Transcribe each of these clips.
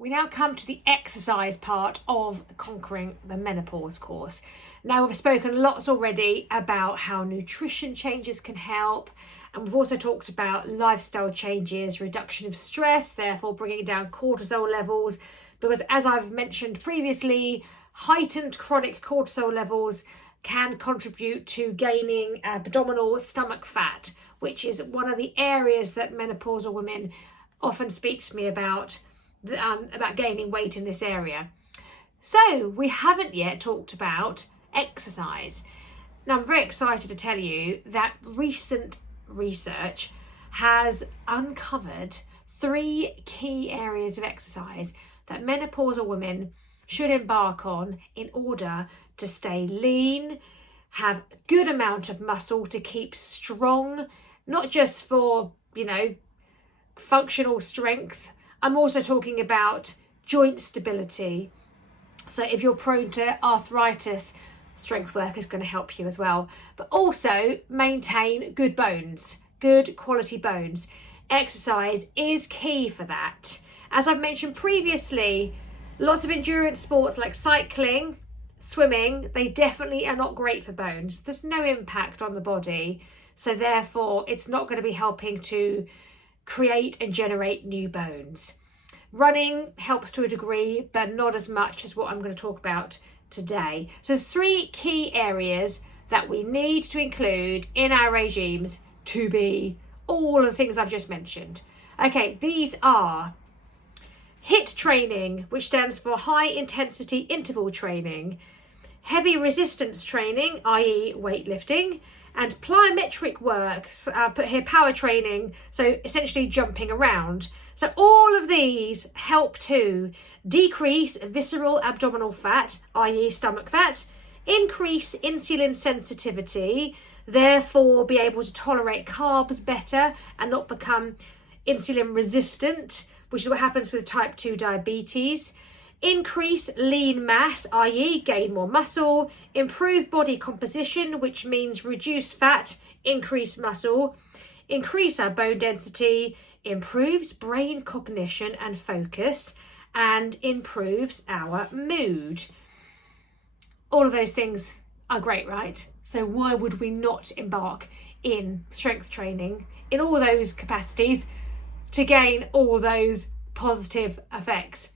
We now come to the exercise part of Conquering the Menopause course. Now, we've spoken lots already about how nutrition changes can help, and we've also talked about lifestyle changes, reduction of stress, therefore bringing down cortisol levels, because as I've mentioned previously, heightened chronic cortisol levels can contribute to gaining abdominal stomach fat, which is one of the areas that menopausal women often speak to me about gaining weight in this area. So we haven't yet talked about exercise. Now, I'm very excited to tell you that recent research has uncovered 3 key areas of exercise that menopausal women should embark on in order to stay lean, have a good amount of muscle to keep strong, not just for, functional strength. I'm also talking about joint stability. So if you're prone to arthritis, strength work is going to help you as well. But also maintain good bones, good quality bones. Exercise is key for that. As I've mentioned previously, lots of endurance sports like cycling, swimming, they definitely are not great for bones. There's no impact on the body. So therefore, it's not going to be helping to create and generate new bones. Running helps to a degree, but not as much as what I'm going to talk about today. So there's 3 key areas that we need to include in our regimes to be all the things I've just mentioned. Okay, these are HIIT training, which stands for high intensity interval training, heavy resistance training, i.e. weightlifting, and plyometric work, put here power training, so essentially jumping around. So all of these help to decrease visceral abdominal fat, i.e. stomach fat, increase insulin sensitivity, therefore be able to tolerate carbs better and not become insulin resistant, which is what happens with type 2 diabetes, increase lean mass, i.e. gain more muscle, improve body composition, which means reduce fat, increase muscle, increase our bone density, improves brain cognition and focus, and improves our mood. All of those things are great, right? So why would we not embark in strength training in all those capacities to gain all those positive effects?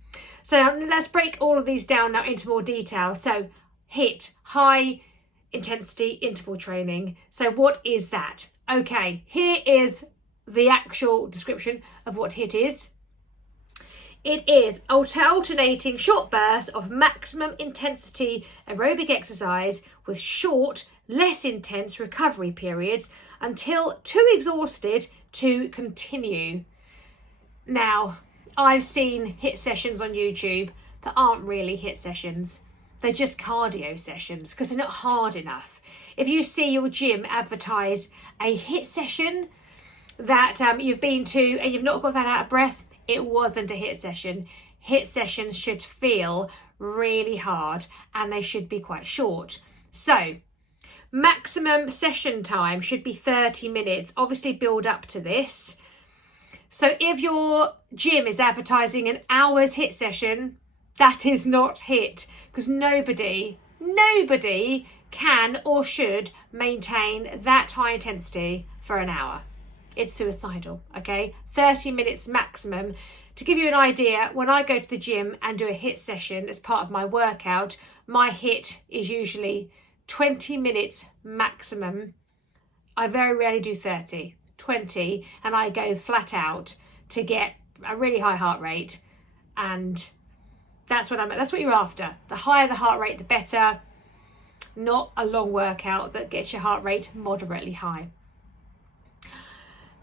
So now let's break all of these down now into more detail. So HIIT, high intensity interval training. So what is that? Okay, here is the actual description of what HIIT is. It is alternating short bursts of maximum intensity aerobic exercise with short, less intense recovery periods until too exhausted to continue. Now, I've seen HIIT sessions on YouTube that aren't really HIIT sessions. They're just cardio sessions because they're not hard enough. If you see your gym advertise a HIIT session that you've been to and you've not got that out of breath, it wasn't a HIIT session. HIIT sessions should feel really hard and they should be quite short. So maximum session time should be 30 minutes. Obviously build up to this. So if your gym is advertising an hour's HIIT session, that is not HIIT, because nobody can or should maintain that high intensity for an hour. It's suicidal, okay? 30 minutes maximum. To give you an idea, when I go to the gym and do a HIIT session as part of my workout, my HIIT is usually 20 minutes maximum. I very rarely do 30. 20, and I go flat out to get a really high heart rate, and that's what you're after. The higher the heart rate, the better. Not a long workout that gets your heart rate moderately high.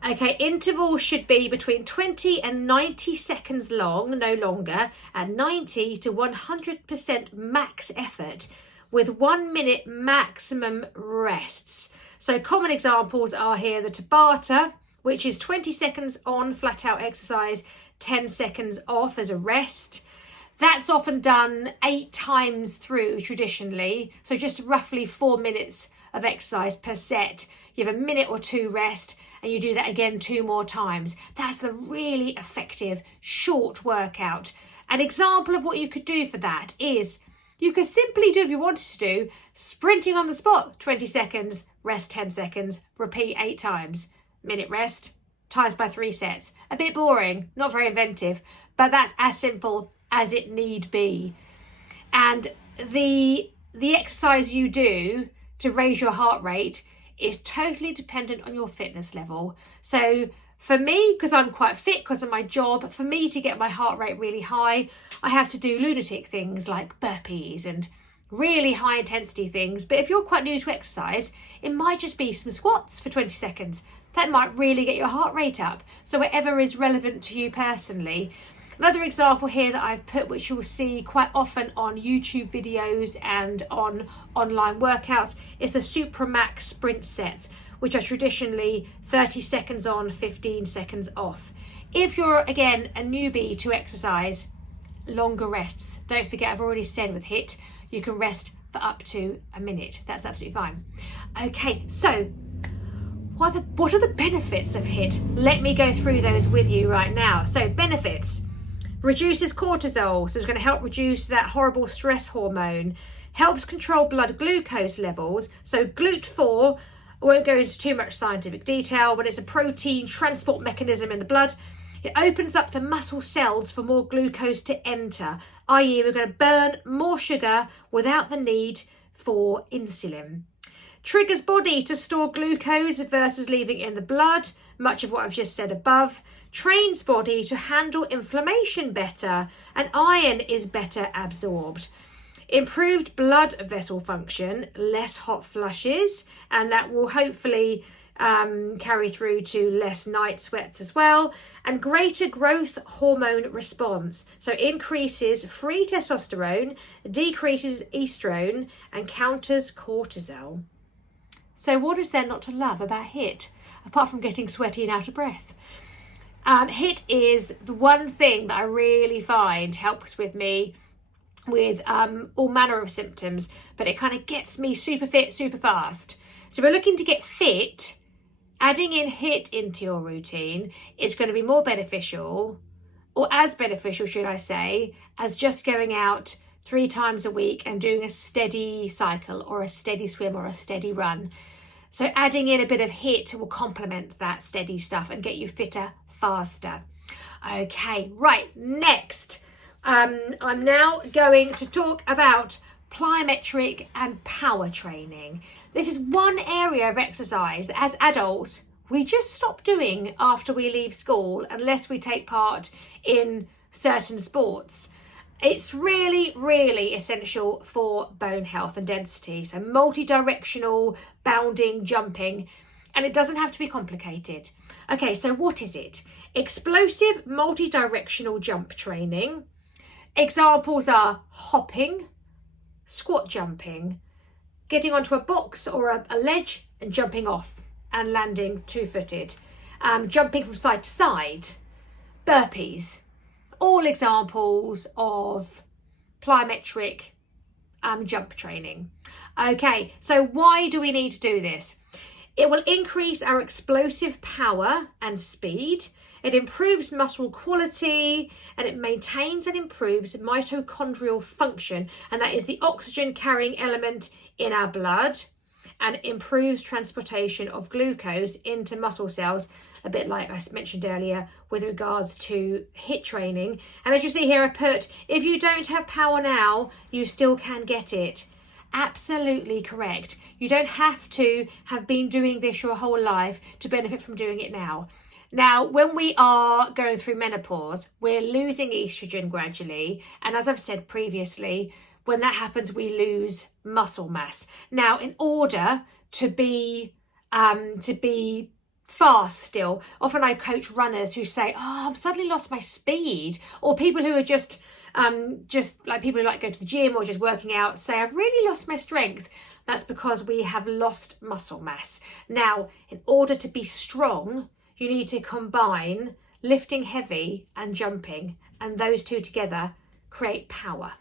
Okay, intervals should be between 20 and 90 seconds long, no longer, and 90 to 100% max effort with 1 minute maximum rests. So common examples are here the Tabata, which is 20 seconds on flat out exercise, 10 seconds off as a rest. That's often done 8 times through traditionally. So just roughly 4 minutes of exercise per set. You have a minute or 2 rest and you do that again 2 more times. That's the really effective short workout. An example of what you could do for that is you could simply do, if you wanted to do, sprinting on the spot, 20 seconds, rest 10 seconds, repeat 8 times, minute rest, times by 3 sets. A bit boring, not very inventive, but that's as simple as it need be. And the exercise you do to raise your heart rate is totally dependent on your fitness level. So for me, because I'm quite fit because of my job, for me to get my heart rate really high, I have to do lunatic things like burpees and really high intensity things. But if you're quite new to exercise, it might just be some squats for 20 seconds. That might really get your heart rate up. So whatever is relevant to you personally. Another example here that I've put, which you'll see quite often on YouTube videos and on online workouts, is the Supramax sprint sets, which are traditionally 30 seconds on, 15 seconds off. If you're, again, a newbie to exercise, longer rests. Don't forget, I've already said with HIIT, you can rest for up to a minute. That's absolutely fine. Okay, so what are the benefits of HIIT? Let me go through those with you right now. So benefits: reduces cortisol, so it's going to help reduce that horrible stress hormone, helps control blood glucose levels. So GLUT4, I won't go into too much scientific detail, but it's a protein transport mechanism in the blood. It opens up the muscle cells for more glucose to enter, i.e. we're going to burn more sugar without the need for insulin. Triggers body to store glucose versus leaving it in the blood, much of what I've just said above. Trains body to handle inflammation better, and iron is better absorbed. Improved blood vessel function, less hot flushes, and that will hopefully carry through to less night sweats as well. And greater growth hormone response, so increases free testosterone, decreases estrogen, and counters cortisol. So what is there not to love about HIIT, apart from getting sweaty and out of breath? HIIT is the one thing that I really find helps with me with all manner of symptoms, but it kind of gets me super fit, super fast. So if we're looking to get fit, adding in HIIT into your routine is going to be more beneficial, or as beneficial, should I say, as just going out 3 times a week and doing a steady cycle or a steady swim or a steady run. So adding in a bit of HIIT will complement that steady stuff and get you fitter faster. Okay, right, next. I'm now going to talk about plyometric and power training. This is one area of exercise that as adults we just stop doing after we leave school unless we take part in certain sports. It's really, really essential for bone health and density. So multi-directional bounding, jumping, and it doesn't have to be complicated. Okay, so what is it? Explosive multi-directional jump training. Examples are hopping, squat jumping, getting onto a box or a ledge and jumping off and landing 2-footed, jumping from side to side, burpees. All examples of plyometric jump training. Okay, so why do we need to do this? It will increase our explosive power and speed. It improves muscle quality, and it maintains and improves mitochondrial function, and that is the oxygen carrying element in our blood, and improves transportation of glucose into muscle cells, a bit like I mentioned earlier with regards to HIIT training. And as you see here, I put, if you don't have power now, you still can get it. Absolutely correct. You don't have to have been doing this your whole life to benefit from doing it now. Now, when we are going through menopause, we're losing estrogen gradually. And as I've said previously, when that happens, we lose muscle mass. Now, in order to be fast still, often I coach runners who say, oh, I've suddenly lost my speed, or people who are just like people who like go to the gym or just working out say, I've really lost my strength. That's because we have lost muscle mass. Now, in order to be strong, you need to combine lifting heavy and jumping, and those two together create power.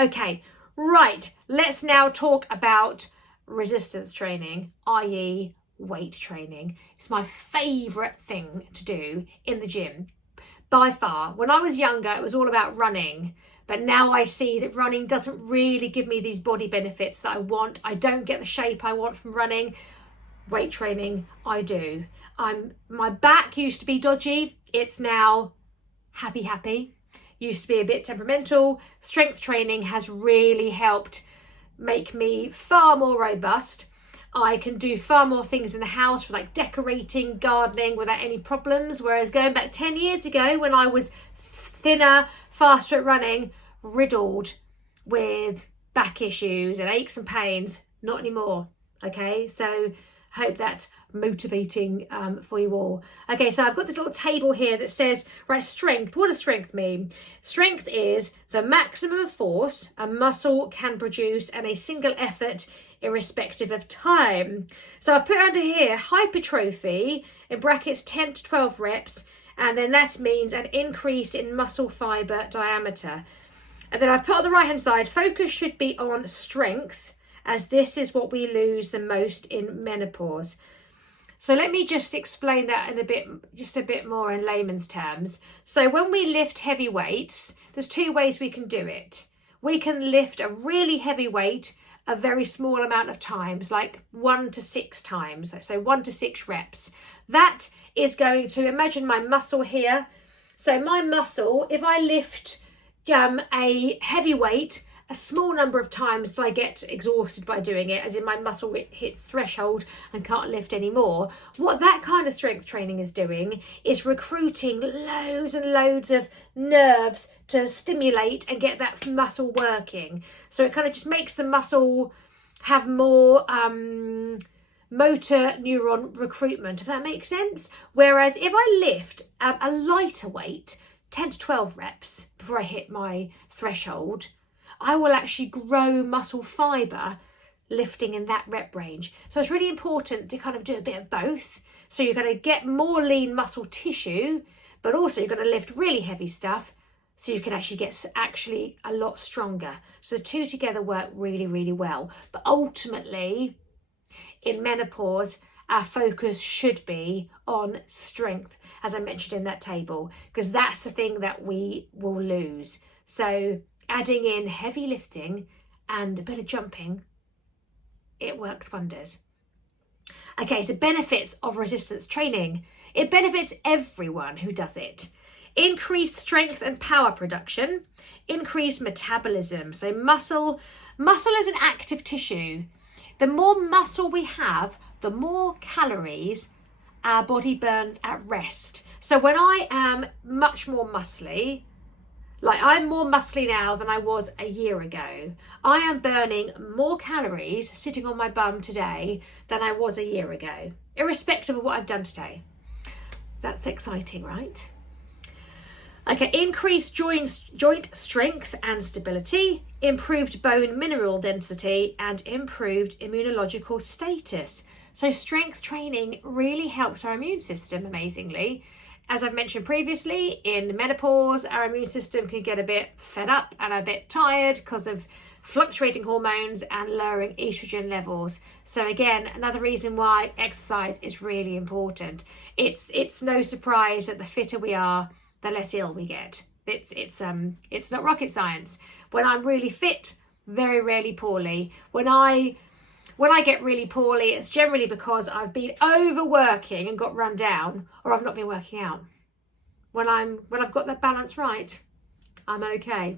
Okay, right, let's now talk about resistance training, i.e. weight training. It's my favourite thing to do in the gym. by far. When I was younger, it was all about running. But now I see that running doesn't really give me these body benefits that I want. I don't get the shape I want from running. Weight training, I do. My back used to be dodgy. It's now happy. Used to be a bit temperamental. Strength training has really helped make me far more robust. I can do far more things in the house, like decorating, gardening, without any problems. Whereas going back 10 years ago, when I was thinner, faster at running, riddled with back issues and aches and pains, not anymore. Okay, so hope that's motivating for you all. Okay, so I've got this little table here that says, right, strength. What does strength mean? Strength is the maximum force a muscle can produce in a single effort, irrespective of time. So I've put under here hypertrophy, in brackets 10 to 12 reps, and then that means an increase in muscle fibre diameter. And then I've put on the right hand side, focus should be on strength, as this is what we lose the most in menopause. So let me just explain that in a bit more in layman's terms. So when we lift heavy weights, there's two ways we can do it. We can lift a really heavy weight a very small amount of times, like 1 to 6 times, so 1 to 6 reps. That is going to, imagine my muscle here. So my muscle, if I lift a heavy weight a small number of times till I get exhausted by doing it, as in my muscle hits threshold and can't lift anymore, what that kind of strength training is doing is recruiting loads and loads of nerves to stimulate and get that muscle working. So it kind of just makes the muscle have more motor neuron recruitment, if that makes sense. Whereas if I lift a lighter weight, 10 to 12 reps before I hit my threshold, I will actually grow muscle fibre lifting in that rep range. So it's really important to kind of do a bit of both. So you're going to get more lean muscle tissue, but also you're going to lift really heavy stuff so you can actually get a lot stronger. So the two together work really, really well. But ultimately, in menopause, our focus should be on strength, as I mentioned in that table, because that's the thing that we will lose. So adding in heavy lifting and a bit of jumping, it works wonders. Okay, so benefits of resistance training. It benefits everyone who does it. Increased strength and power production, increased metabolism. So muscle is an active tissue. The more muscle we have, the more calories our body burns at rest. So when I am much more muscly, like I'm more muscly now than I was a year ago, I am burning more calories sitting on my bum today than I was a year ago, irrespective of what I've done today. That's exciting, right? Okay, increased joint strength and stability, improved bone mineral density, and improved immunological status. So strength training really helps our immune system, amazingly. As I've mentioned previously, in menopause, our immune system can get a bit fed up and a bit tired because of fluctuating hormones and lowering estrogen levels. So again, another reason why exercise is really important. It's no surprise that the fitter we are, the less ill we get. It's not rocket science. When I'm really fit, very rarely poorly. When I get really poorly, it's generally because I've been overworking and got run down, or I've not been working out. When I've got that balance right, I'm okay.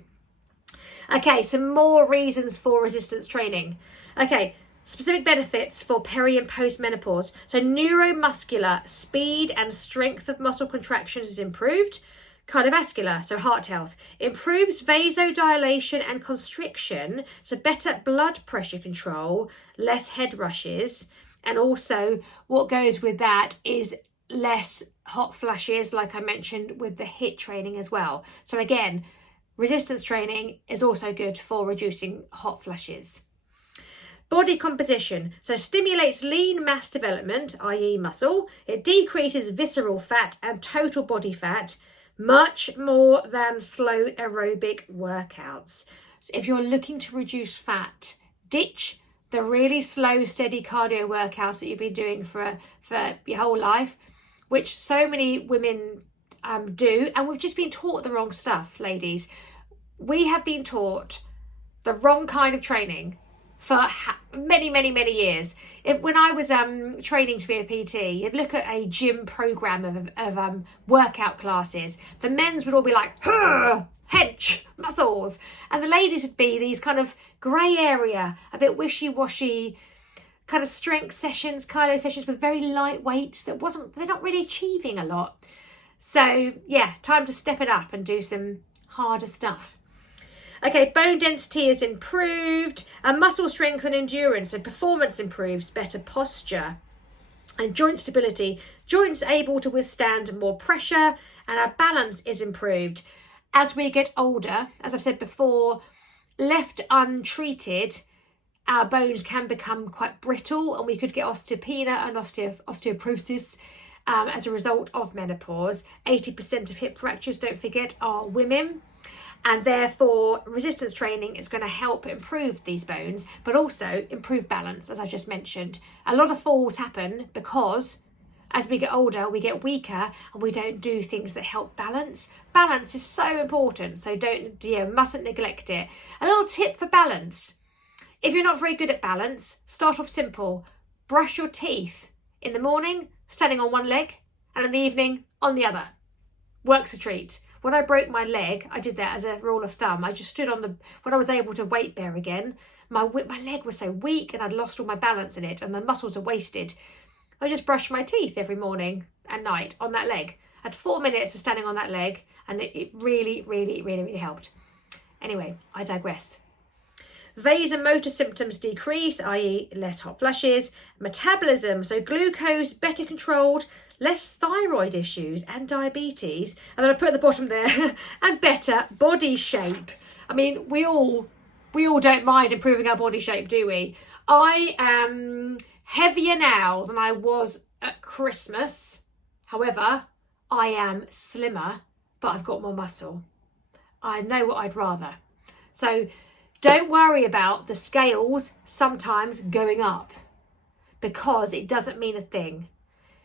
Okay, some more reasons for resistance training. Okay, specific benefits for peri and post menopause. So neuromuscular speed and strength of muscle contractions is improved. Cardiovascular, so heart health, improves vasodilation and constriction, so better blood pressure control, less head rushes, and also what goes with that is less hot flashes, like I mentioned with the HIIT training as well. So again, resistance training is also good for reducing hot flashes. Body composition, so stimulates lean mass development, i.e. muscle. It decreases visceral fat and total body fat, much more than slow aerobic workouts. So if you're looking to reduce fat, ditch the really slow, steady cardio workouts that you've been doing for your whole life, which so many women do, and we've just been taught the wrong stuff, ladies. We have been taught the wrong kind of training for many years. When I was training to be a PT, you'd look at a gym program of workout classes. The men's would all be like, hench, muscles, and the ladies would be these kind of grey area, a bit wishy-washy, kind of strength sessions, cardio sessions with very light weights they're not really achieving a lot. So yeah, time to step it up and do some harder stuff. Okay, bone density is improved, and muscle strength and endurance and performance improves, better posture and joint stability. Joints able to withstand more pressure, and our balance is improved. As we get older, as I've said before, left untreated, our bones can become quite brittle, and we could get osteopenia and osteoporosis as a result of menopause. 80% of hip fractures, don't forget, are women. And therefore, resistance training is going to help improve these bones, but also improve balance, as I just mentioned. A lot of falls happen because as we get older, we get weaker and we don't do things that help balance. Balance is so important, so mustn't neglect it. A little tip for balance. If you're not very good at balance, start off simple. Brush your teeth in the morning, standing on one leg, and in the evening, on the other. Works a treat. When I broke my leg, I did that as a rule of thumb. I just stood when I was able to weight bear again, my leg was so weak and I'd lost all my balance in it and my muscles are wasted. I just brushed my teeth every morning and night on that leg. I had 4 minutes of standing on that leg, and it really helped. Anyway, I digress. Vasomotor symptoms decrease, i.e. less hot flushes. Metabolism, so glucose better controlled, less thyroid issues and diabetes. And then I put at the bottom there, and better body shape. I mean, we all don't mind improving our body shape, do we? I am heavier now than I was at Christmas. However, I am slimmer, but I've got more muscle. I know what I'd rather. So don't worry about the scales sometimes going up, because it doesn't mean a thing.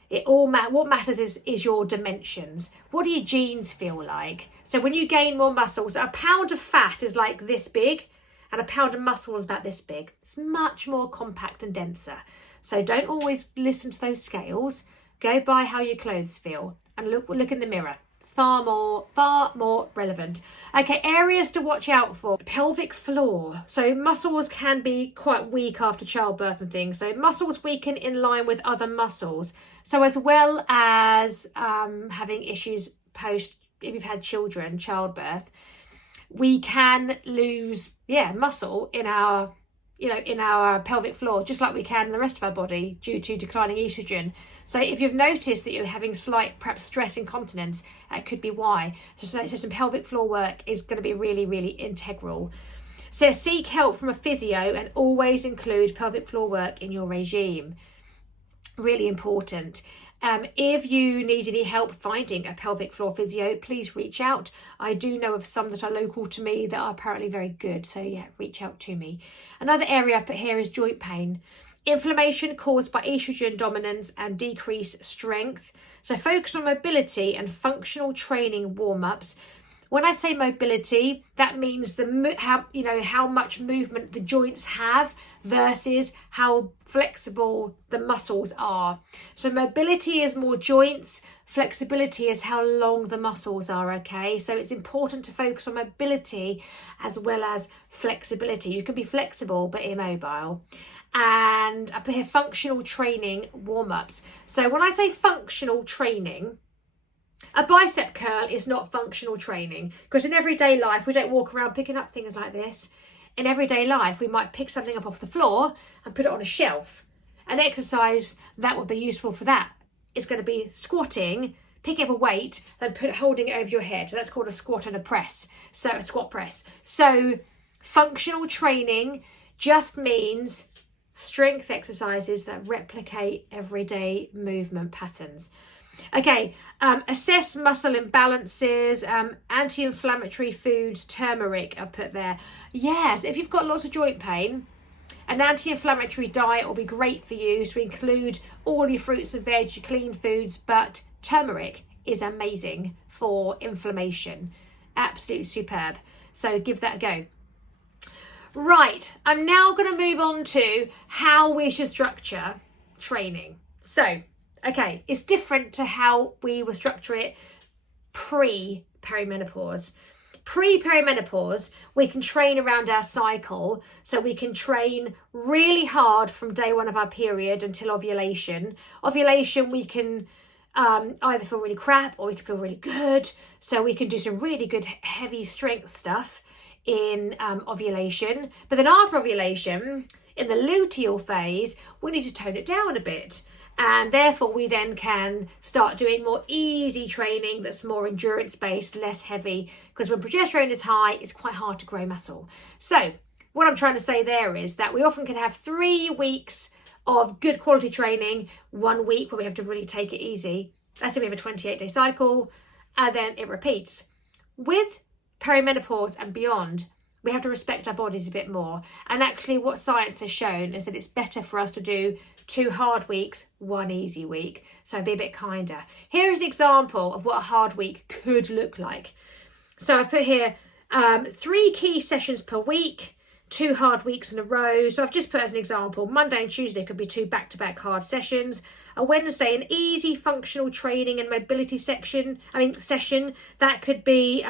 What matters is your dimensions. What do your genes feel like? So when you gain more muscle, so a pound of fat is like this big, and a pound of muscle is about this big. It's much more compact and denser. So don't always listen to those scales. Go by how your clothes feel, and look in the mirror. It's far more relevant. Okay, areas to watch out for. Pelvic floor. So muscles can be quite weak after childbirth and things. So muscles weaken in line with other muscles. So as well as having issues if you've had children, childbirth, we can lose muscle in our pelvic floor, just like we can in the rest of our body due to declining estrogen. So if you've noticed that you're having slight, perhaps stress incontinence, that could be why. So some pelvic floor work is going to be really integral. So seek help from a physio and always include pelvic floor work in your regime. Really important. If you need any help finding a pelvic floor physio, please reach out. I do know of some that are local to me that are apparently very good. So yeah, reach out to me. Another area I put here is joint pain. Inflammation caused by estrogen dominance and decreased strength. So focus on mobility and functional training warm-ups. When I say mobility, that means how much movement the joints have versus how flexible the muscles are. So mobility is more joints, flexibility is how long the muscles are, okay? So it's important to focus on mobility as well as flexibility. You can be flexible but immobile. And I put here functional training warm-ups. So when I say functional training, a bicep curl is not functional training, because in everyday life we don't walk around picking up things like this. In everyday life we might pick something up off the floor and put it on a shelf. An exercise that would be useful for that is going to be squatting, picking up a weight and holding it over your head. That's called a squat and a press. So a squat press. So functional training just means strength exercises that replicate everyday movement patterns. Okay, assess muscle imbalances, anti-inflammatory foods, turmeric I've put there. Yes, if you've got lots of joint pain, an anti-inflammatory diet will be great for you. So include all your fruits and veg, your clean foods, but turmeric is amazing for inflammation. Absolutely superb. So give that a go. Right, I'm now going to move on to how we should structure training. So, okay, it's different to how we will structure it pre-perimenopause. Pre-perimenopause, we can train around our cycle. So we can train really hard from day one of our period until ovulation. Ovulation, we can either feel really crap or we can feel really good. So we can do some really good heavy strength stuff in ovulation. But then after ovulation, in the luteal phase, we need to tone it down a bit. And therefore we then can start doing more easy training that's more endurance based, less heavy, because when progesterone is high, it's quite hard to grow muscle. So what I'm trying to say there is that we often can have 3 weeks of good quality training, 1 week where we have to really take it easy. Let's say we have a 28-day cycle, and then it repeats. With perimenopause and beyond, we have to respect our bodies a bit more. And actually what science has shown is that it's better for us to do 2 hard weeks, 1 easy week. So be a bit kinder. Here is an example of what a hard week could look like. So I've put here 3 key sessions per week, 2 hard weeks in a row. So I've just put as an example, Monday and Tuesday could be 2 back-to-back hard sessions. A Wednesday, an easy functional training and mobility session. That could be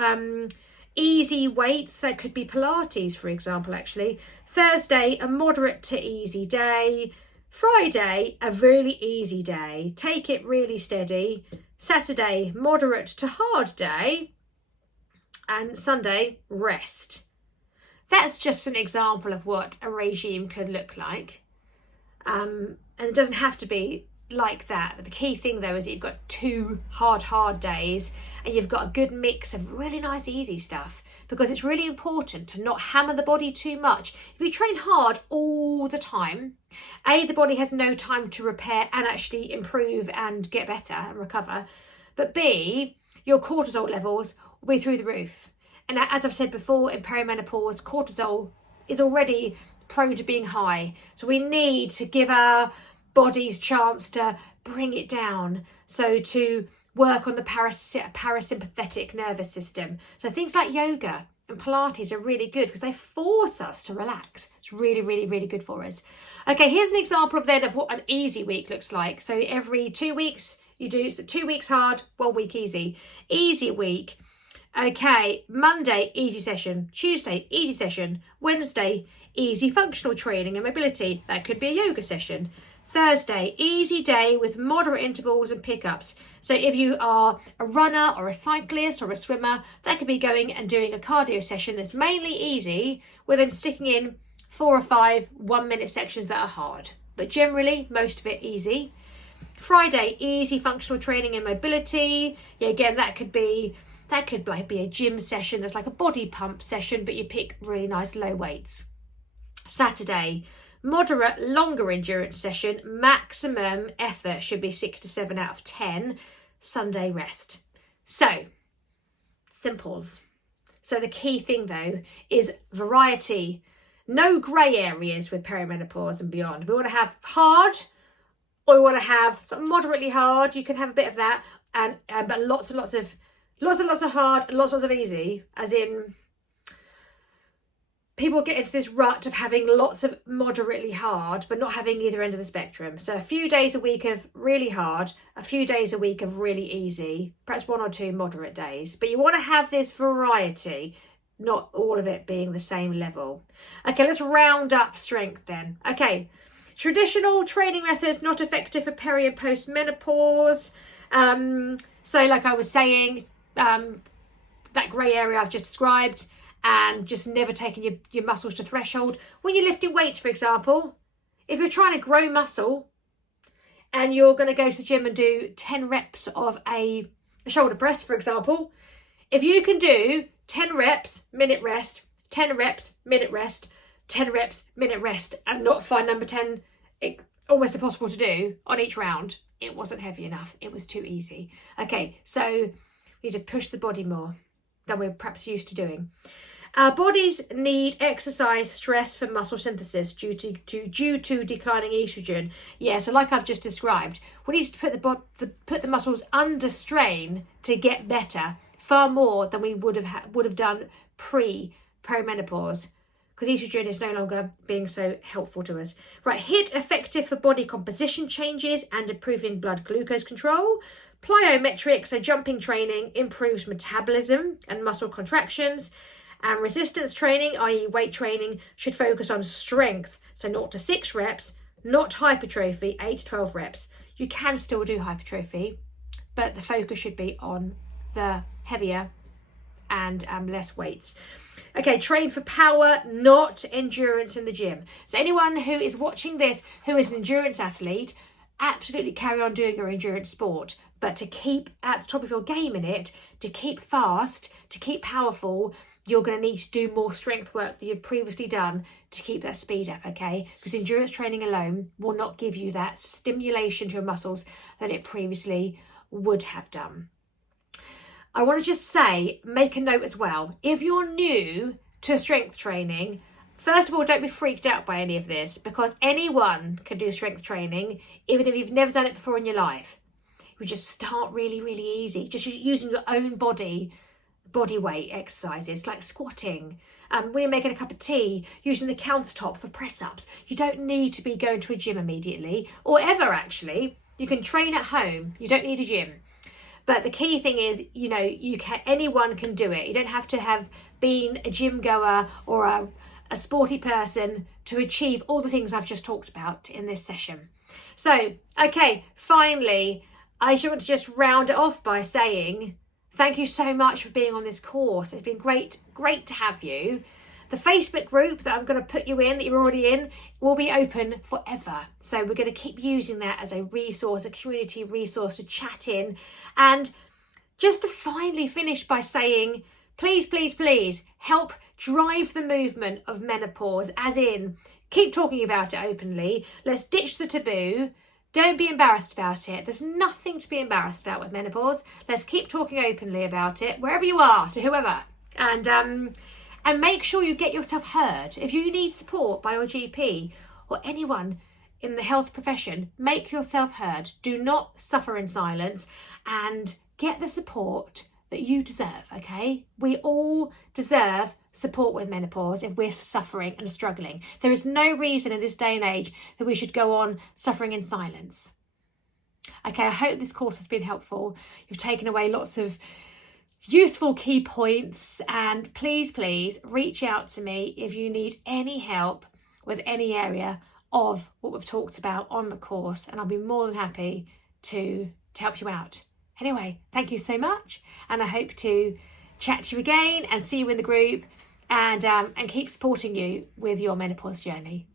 easy weights. That could be Pilates, for example, actually. Thursday, a moderate to easy day. Friday, a really easy day. Take it really steady. Saturday, moderate to hard day. And Sunday, rest. That's just an example of what a regime could look like. And it doesn't have to be like that. But the key thing though is that you've got 2 hard days and you've got a good mix of really nice easy stuff, because it's really important to not hammer the body too much. If you train hard all the time, A, the body has no time to repair and actually improve and get better and recover. But B, your cortisol levels will be through the roof. And as I've said before, in perimenopause, cortisol is already prone to being high. So we need to give our body's chance to bring it down. So to work on the parasympathetic nervous system. So things like yoga and Pilates are really good because they force us to relax. It's really, really, really good for us. Okay, here's an example of what an easy week looks like. So every 2 weeks you do, so 2 weeks hard, 1 week easy. Easy week. Okay, Monday, easy session. Tuesday, easy session. Wednesday, easy functional training and mobility. That could be a yoga session. Thursday, easy day with moderate intervals and pickups. So if you are a runner or a cyclist or a swimmer, that could be going and doing a cardio session that's mainly easy, with then sticking in 4 or 5 1-minute sections that are hard. But generally, most of it easy. Friday, easy functional training and mobility. Yeah, again, that could be a gym session that's like a body pump session, but you pick really nice low weights. Saturday, moderate, longer endurance session. Maximum effort should be 6 to 7 out of 10. Sunday, rest. So, simples. So the key thing though is variety. No grey areas with perimenopause and beyond. We want to have hard, or we want to have sort of moderately hard. You can have a bit of that, and but lots and lots of hard and lots of easy, as in people get into this rut of having lots of moderately hard but not having either end of the spectrum. So a few days a week of really hard, a few days a week of really easy, perhaps 1 or 2 moderate days. But you want to have this variety, not all of it being the same level. Okay, let's round up strength then. Okay, traditional training methods not effective for peri and post menopause. So like I was saying, that grey area I've just described, and just never taking your muscles to threshold. When you're lifting weights, for example, if you're trying to grow muscle and you're going to go to the gym and do 10 reps of a shoulder press, for example, if you can do 10 reps, minute rest, 10 reps, minute rest, 10 reps, minute rest, and not find number 10 almost impossible to do on each round, it wasn't heavy enough. It was too easy. Okay, so we need to push the body more than we're perhaps used to doing. Our bodies need exercise stress for muscle synthesis due to declining estrogen. Yeah, so like I've just described, we need to put the muscles under strain to get better, far more than we would have done perimenopause, because estrogen is no longer being so helpful to us. Right, HIIT effective for body composition changes and improving blood glucose control. Plyometrics, so jumping training, improves metabolism and muscle contractions. And resistance training, i.e. weight training, should focus on strength, so 0 to 6 reps, not hypertrophy, 8 to 12 reps. You can still do hypertrophy, but the focus should be on the heavier and less weights. Okay, train for power, not endurance in the gym. So anyone who is watching this who is an endurance athlete, absolutely carry on doing your endurance sport. But to keep at the top of your game in it, to keep fast, to keep powerful, you're going to need to do more strength work than you've previously done to keep that speed up, okay? Because endurance training alone will not give you that stimulation to your muscles that it previously would have done. I want to just say, make a note as well, if you're new to strength training, first of all, don't be freaked out by any of this, because anyone can do strength training, even if you've never done it before in your life. You just start really, really easy, just using your own body weight exercises like squatting, when you're making a cup of tea, using the countertop for press-ups. You don't need to be going to a gym immediately, or ever actually. You can train at home, you don't need a gym. But the key thing is, anyone can do it. You don't have to have been a gym goer or a sporty person to achieve all the things I've just talked about in this session. So, okay, finally, I want to just round it off by saying thank you so much for being on this course. It's been great to have you. The Facebook group that I'm going to put you in, that you're already in, will be open forever. So we're going to keep using that as a resource, a community resource to chat in. And just to finally finish by saying, please, please, please help drive the movement of menopause, as in keep talking about it openly. Let's ditch the taboo. Don't be embarrassed about it. There's nothing to be embarrassed about with menopause. Let's keep talking openly about it, wherever you are, to whoever. And make sure you get yourself heard. If you need support by your GP or anyone in the health profession, make yourself heard. Do not suffer in silence and get the support that you deserve, okay? We all deserve support with menopause if we're suffering and struggling. There is no reason in this day and age that we should go on suffering in silence. Okay, I hope this course has been helpful. You've taken away lots of useful key points, and please reach out to me if you need any help with any area of what we've talked about on the course, and I'll be more than happy to help you out. Anyway, thank you so much, and I hope to chat to you again and see you in the group, and keep supporting you with your menopause journey.